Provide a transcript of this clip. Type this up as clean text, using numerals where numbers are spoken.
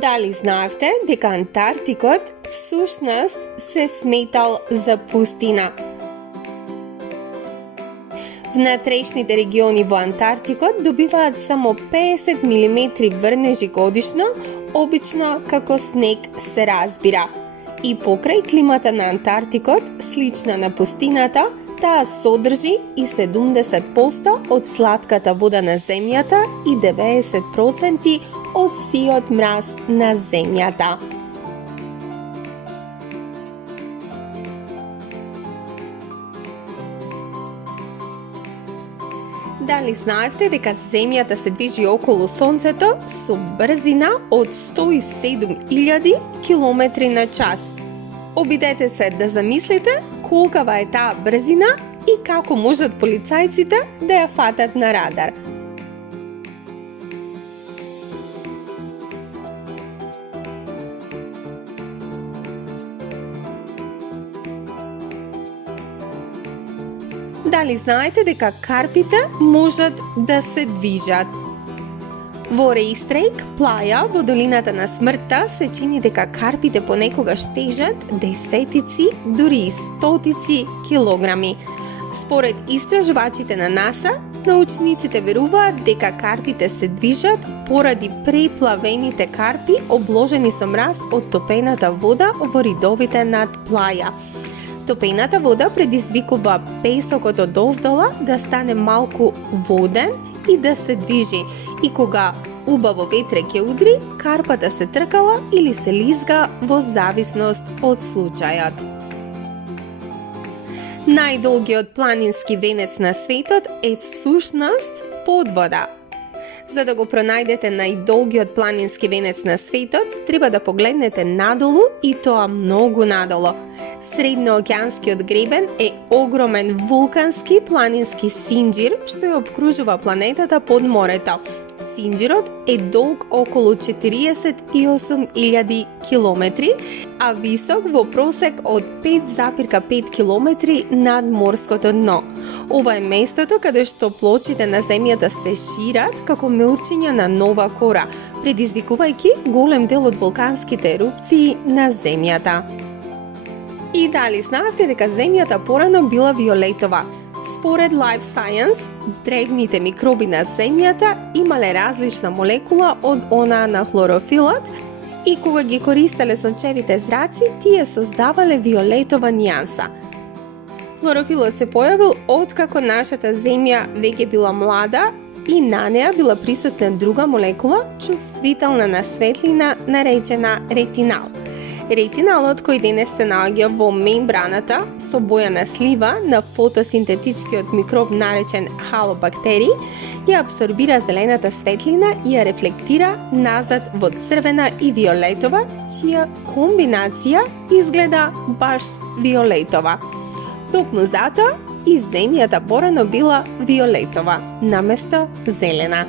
Дали знаевте дека Антарктикот всушност се сметал за пустина? Внатрешните региони во Антарктикот добиваат само 50 мм врнежи годишно, обично како снег се разбира. И покрај климата на Антарктикот, слична на пустината, таа содржи и 70% од сладката вода на земјата и 90% од сиот мраз на земјата. Дали знаевте дека земјата се движи околу сонцето со брзина од 107.000 км на час? Обидете се да замислите колкава е таа брзина и како можат полицајците да ја фатат на радар. Дали знаете дека карпите можат да се движат? Во Рейстрейк, плаја во долината на смртта, се чини дека карпите понекогаш тежат десетици, дури и стотици килограми. Според истражувачите на НАСА, научниците веруваат дека карпите се движат поради преплавените карпи обложени со мраз од топената вода во ридовите над плаја. Топената вода предизвикува песокот од оздола да стане малку воден и да се движи. И кога убаво ветре ќе удри, карпата се тркала или се лизга во зависност од случајот. Најдолгиот планински венец на светот е всушност под вода. За да го пронајдете најдолгиот планински венец на светот, треба да погледнете надолу и тоа многу надолу. Средноокеанскиот гребен е огромен вулкански планински синџир што ја обкружува планетата под морето. Синџирот е долг околу 48.000 километри, а висок во просек од 5,5 километри над морското дно. Ова е местото каде што плочите на земјата се шират како меурчиња на нова кора, предизвикувајќи голем дел од вулканските ерупции на земјата. И дали знаевте дека земјата порано била виолетова? Според Life Science, древните микроби на земјата имале различна молекула од онаа на хлорофилот и кога ги користеле сончевите зраци, тие создавале виолетова нијанса. Хлорофилот се појавил откако нашата земја веќе била млада и на неа била присутна друга молекула, чувствителна на светлина, наречена ретинал. Ретиналот, кој денес се наоѓа во мембраната со боја на слива на фотосинтетичкиот микроб наречен халобактерии, ја абсорбира зелената светлина и ја рефлектира назад во црвена и виолетова, чија комбинација изгледа баш виолетова. Токму затоа и земјата порано била виолетова, наместо зелена.